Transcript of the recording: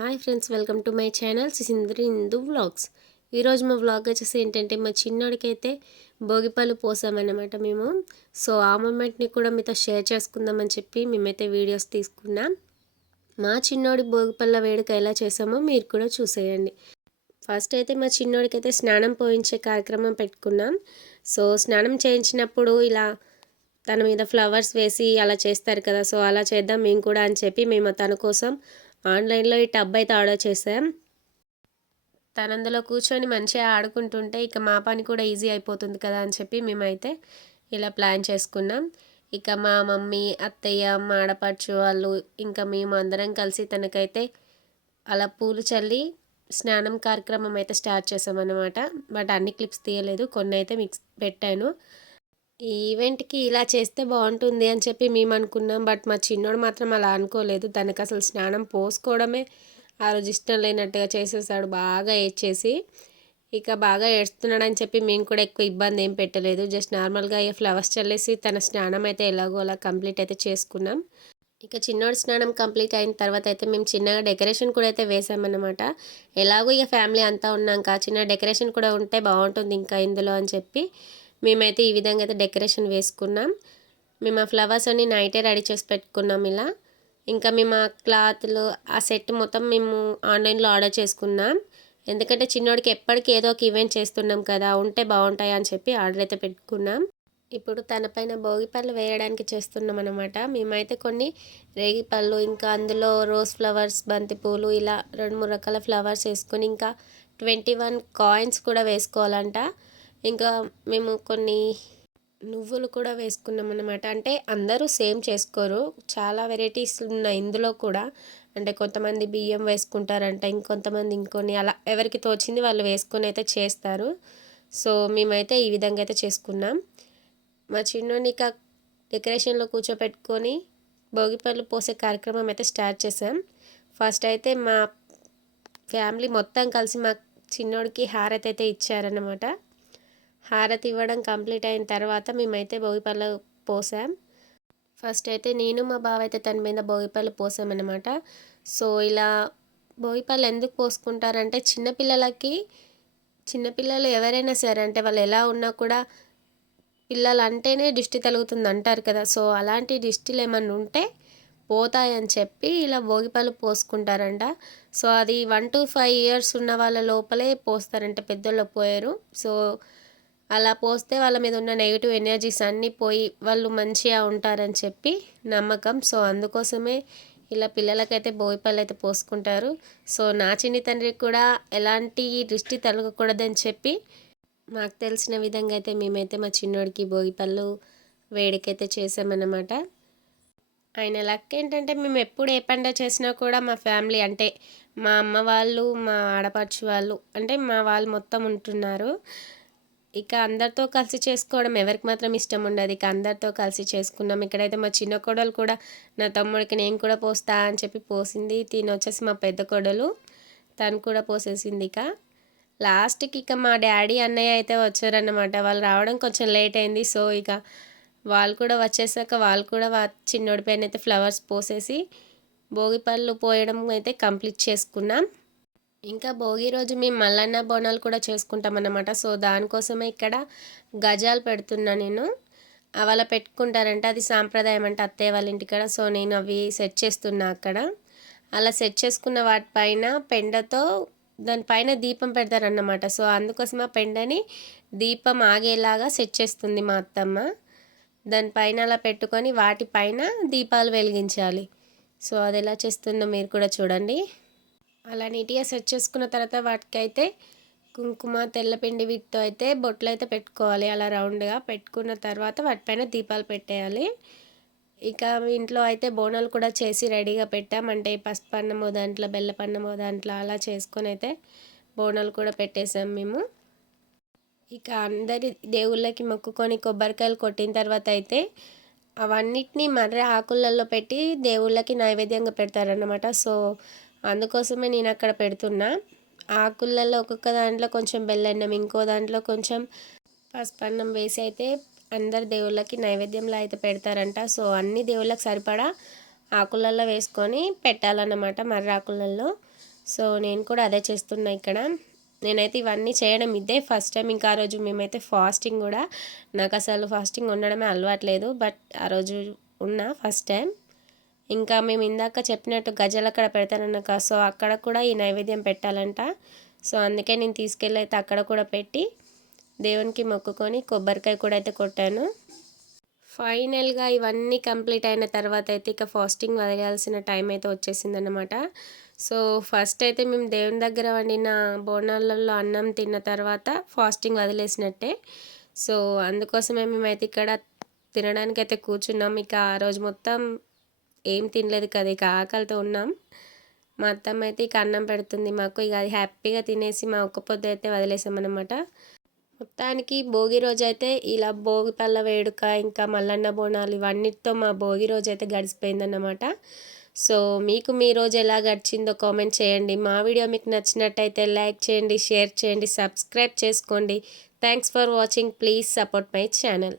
Hi friends, welcome to my channel Sindhuri Hindu vlogs. ఈరోజు మా vlog వచ్చేసి ఏంటంటే మా చిన్నోడికైతే భోగిపళ్ళు పోసామన్నమాట మేము. సో ఆ మూమెంట్ని కూడా మీతో షేర్ చేసుకుందామని చెప్పి మేమైతే వీడియోస్ తీసుకున్నాం. మా చిన్నోడి భోగిపళ్ళ వేడుక ఎలా చేసామో మీరు కూడా చూసేయండి. ఫస్ట్ అయితే మా చిన్నోడికైతే స్నానం పోయించే కార్యక్రమం పెట్టుకున్నాం. సో స్నానం చేయించినప్పుడు ఇలా తన మీద ఫ్లవర్స్ వేసి అలా చేస్తారు కదా, సో అలా చేద్దాం మేము కూడా అని చెప్పి మేము తన కోసం ఆన్లైన్లో ఈ టబ్ అయితే ఆర్డర్ చేసాం. తను అందులో కూర్చొని మంచిగా ఆడుకుంటుంటే ఇక మా పని కూడా ఈజీ అయిపోతుంది కదా అని చెప్పి మేమైతే ఇలా ప్లాన్ చేసుకున్నాం. ఇక మా మమ్మీ, అత్తయ్య, మా ఆడపడుచు వాళ్ళు ఇంకా మేము అందరం కలిసి తనకైతే అలా పూలు చల్లి స్నానం కార్యక్రమం అయితే స్టార్ట్ చేసామన్నమాట. బట్ అన్ని క్లిప్స్ తీయలేదు, కొన్ని అయితే మిక్స్ పెట్టాను. ఈ ఈవెంట్కి ఇలా చేస్తే బాగుంటుంది అని చెప్పి మేము అనుకున్నాం. బట్ మా చిన్నోడు మాత్రం అలా అనుకోలేదు. తనకు అసలు స్నానం పోసుకోవడమే ఆ రోజు ఇష్టం లేనట్టుగా చేసేసాడు, బాగా ఏడ్చేసి. ఇక బాగా ఏడుస్తున్నాడని చెప్పి మేము కూడా ఎక్కువ ఇబ్బంది ఏం పెట్టలేదు. జస్ట్ నార్మల్గా ఫ్లవర్స్ చల్లేసి తన స్నానం అయితే ఎలాగో అలా కంప్లీట్ అయితే చేసుకున్నాం. ఇక చిన్నోడు స్నానం కంప్లీట్ అయిన తర్వాత అయితే మేము చిన్నగా డెకరేషన్ కూడా అయితే వేసామన్నమాట. ఎలాగో ఇక ఫ్యామిలీ అంతా ఉన్నాక చిన్న డెకరేషన్ కూడా ఉంటే బాగుంటుంది ఇంకా ఇందులో అని చెప్పి మేమైతే ఈ విధంగా అయితే డెకరేషన్ వేసుకున్నాం. మేము ఆ ఫ్లవర్స్ అన్ని నైటే రెడీ చేసి పెట్టుకున్నాం ఇలా. ఇంకా మేము ఆ క్లాత్లు ఆ సెట్ మొత్తం మేము ఆన్లైన్లో ఆర్డర్ చేసుకున్నాం. ఎందుకంటే చిన్నోడికి ఎప్పటికీ ఏదో ఒక ఈవెంట్ చేస్తున్నాం కదా, ఉంటే బాగుంటాయి అని చెప్పి ఆర్డర్ అయితే పెట్టుకున్నాం. ఇప్పుడు తన పైన భోగిపళ్ళు వేయడానికి చేస్తున్నాం అనమాట. మేమైతే కొన్ని రేగిపళ్ళు, ఇంకా అందులో రోజ్ ఫ్లవర్స్, బంతిపూలు ఇలా 2-3 రకాల ఫ్లవర్స్ వేసుకొని ఇంకా 21 కాయిన్స్ కూడా వేసుకోవాలంట. ఇంకా మేము కొన్ని నువ్వులు కూడా వేసుకున్నాం అన్నమాట. అంటే అందరూ సేమ్ చేసుకోరు, చాలా వెరైటీస్ ఉన్నాయి ఇందులో కూడా. అంటే కొంతమంది బియ్యం వేసుకుంటారంట, ఇంకొంతమంది ఇంకొని అలా ఎవరికి తోచింది వాళ్ళు వేసుకొని అయితే చేస్తారు. సో మేమైతే ఈ విధంగా అయితే చేసుకున్నాం. మా చిన్నోని ఇక డెకరేషన్లో కూర్చోపెట్టుకొని భోగిపళ్ళు పోసే కార్యక్రమం అయితే స్టార్ట్ చేసాం. ఫస్ట్ అయితే మా ఫ్యామిలీ మొత్తం కలిసి మా చిన్నోడికి హారతి అయితే ఇచ్చారన్నమాట. హారతి ఇవ్వడం కంప్లీట్ అయిన తర్వాత మేమైతే భోగిపళ్ళు పోసాం. ఫస్ట్ అయితే నేను మా బావ అయితే తన మీద భోగిపళ్ళు పోసామన్నమాట. సో ఇలా భోగిపళ్ళు ఎందుకు పోసుకుంటారంటే చిన్నపిల్లలు ఎవరైనా సరే అంటే వాళ్ళు ఎలా ఉన్నా కూడా పిల్లలు అంటేనే దిష్టి తగులుతుంది అంటారు కదా. సో అలాంటి దిష్టిలు ఏమన్నా ఉంటే పోతాయని చెప్పి ఇలా భోగిపళ్ళు పోసుకుంటారంట. సో అది 1 to 5 years ఉన్న వాళ్ళ లోపలే పోస్తారంటే పెద్దోళ్ళకి పోయారు. సో అలా పోస్తే వాళ్ళ మీద ఉన్న నెగిటివ్ ఎనర్జీస్ అన్నీ పోయి వాళ్ళు మంచిగా ఉంటారని చెప్పి నమ్మకం. సో అందుకోసమే ఇలా పిల్లలకైతే భోగిపళ్ళు అయితే పోసుకుంటారు. సో నా చిన్ని తండ్రికి కూడా ఎలాంటి దృష్టి తగలకూడదని చెప్పి మాకు తెలిసిన విధంగా అయితే మేమైతే మా చిన్నోడికి భోగిపళ్ళు వేడికైతే చేసామన్నమాట. ఆయన లక్ ఏంటంటే మేము ఎప్పుడు ఏ పండుగ చేసినా కూడా మా ఫ్యామిలీ అంటే మా అమ్మ వాళ్ళు, మా ఆడపడుచు వాళ్ళు, అంటే మా వాళ్ళు మొత్తం ఉంటున్నారు. ఇక అందరితో కలిసి చేసుకోవడం ఎవరికి మాత్రం ఇష్టం ఉండదు. ఇక అందరితో కలిసి చేసుకున్నాం. ఇక్కడైతే మా చిన్న కోడలు కూడా నా తమ్ముడికి నేను కూడా పోస్తా అని చెప్పి పోసింది. తిని వచ్చేసి మా పెద్ద కోడలు, తను కూడా పోసేసింది. ఇక లాస్ట్కి ఇక మా డాడీ, అన్నయ్య అయితే వచ్చారన్నమాట. వాళ్ళు రావడం కొంచెం లేట్ అయింది. సో ఇక వాళ్ళు కూడా వచ్చేసాక వాళ్ళు కూడా చిన్నోడి పైన అయితే ఫ్లవర్స్ పోసేసి భోగిపళ్ళు పోయడం అయితే కంప్లీట్ చేసుకున్నాం. ఇంకా భోగి రోజు మేము మల్లన్న బోనాలు కూడా చేసుకుంటాం అన్నమాట. సో దానికోసమే ఇక్కడ గజాలు పెడుతున్నా నేను. అలా పెట్టుకుంటారంట, అది సాంప్రదాయం అంటే అత్తయ్య వాళ్ళ ఇంటికాడ. సో నేను అవి సెట్ చేస్తున్నా అక్కడ. అలా సెట్ చేసుకున్న వాటిపైన పెండతో దానిపైన దీపం పెడతారన్నమాట. సో అందుకోసం ఆ పెండని దీపం ఆగేలాగా సెట్ చేస్తుంది మా అత్తమ్మ. దానిపైన అలా పెట్టుకొని వాటిపైన దీపాలు వెలిగించాలి. సో అది ఎలా చేస్తుందో మీరు కూడా చూడండి. అలా నీట్గా సెట్ చేసుకున్న తర్వాత వాటికైతే కుంకుమ, తెల్లపిండి వీటితో అయితే బొట్లు అయితే పెట్టుకోవాలి. అలా రౌండ్గా పెట్టుకున్న తర్వాత వాటిపైన దీపాలు పెట్టేయాలి. ఇక ఇంట్లో అయితే బోనాలు కూడా చేసి రెడీగా పెట్టాం. అంటే పసుపు అన్నమో దాంట్లో, బెల్లపన్నమో దాంట్లో అలా చేసుకొని అయితే బోనాలు కూడా పెట్టేసాం మేము. ఇక అందరి దేవుళ్ళకి మొక్కుకొని కొబ్బరికాయలు కొట్టిన తర్వాత అయితే అవన్నిటినీ మర్రి ఆకులలో పెట్టి దేవుళ్ళకి నైవేద్యంగా పెడతారన్నమాట. సో అందుకోసమే నేను అక్కడ పెడుతున్నా. ఆకులలో ఒక్కొక్క దాంట్లో కొంచెం బెల్లన్నం, ఇంకో దాంట్లో కొంచెం పసుపన్నం వేసి అయితే అందరు దేవుళ్ళకి నైవేద్యంలో అయితే పెడతారంట. సో అన్ని దేవుళ్ళకి సరిపడా ఆకులలో వేసుకొని పెట్టాలన్నమాట, మర్రి ఆకులలో. సో నేను కూడా అదే చేస్తున్నా ఇక్కడ. నేనైతే ఇవన్నీ చేయడం ఇదే ఫస్ట్ టైం. ఇంకా ఆ రోజు మేమైతే ఫాస్టింగ్ కూడా, నాకు అసలు ఫాస్టింగ్ ఉండడమే అలవాట్లేదు, బట్ ఆ రోజు ఉన్నా ఫస్ట్ టైం. ఇంకా మేము ఇందాక చెప్పినట్టు గజలు అక్కడ పెడతానన్నాక, సో అక్కడ కూడా ఈ నైవేద్యం పెట్టాలంట. సో అందుకే నేను తీసుకెళ్ళి అయితే అక్కడ కూడా పెట్టి దేవునికి మొక్కుకొని కొబ్బరికాయ కూడా అయితే కొట్టాను. ఫైనల్గా ఇవన్నీ కంప్లీట్ అయిన తర్వాత అయితే ఇక ఫాస్టింగ్ వదిలేయాల్సిన టైం అయితే వచ్చేసిందనమాట. సో ఫస్ట్ అయితే మేము దేవుని దగ్గర వండిన బోనాలలో అన్నం తిన్న తర్వాత ఫాస్టింగ్ వదిలేసినట్టే. సో అందుకోసమే మేమైతే ఇక్కడ తినడానికి అయితే కూర్చున్నాం. ఇక ఆ రోజు మొత్తం ఏం తినలేదు కదా, ఇక ఆకలితో ఉన్నాం. మా అత్తమ్మ అయితే ఇక అన్నం పెడుతుంది మాకు. ఇక అది హ్యాపీగా తినేసి మా ఒక్క పొద్దు అయితే వదిలేసామన్నమాట. మొత్తానికి భోగి రోజైతే ఇలా భోగి పళ్ళ వేడుక, ఇంకా మల్లన్న బోనాలు ఇవన్నిటితో మా భోగి రోజైతే గడిచిపోయిందన్నమాట. సో మీకు మీ రోజు ఎలా గడిచిందో కామెంట్ చేయండి. మా వీడియో మీకు నచ్చినట్టయితే లైక్ చేయండి, షేర్ చేయండి, సబ్స్క్రైబ్ చేసుకోండి. Thanks for watching. Please support my channel.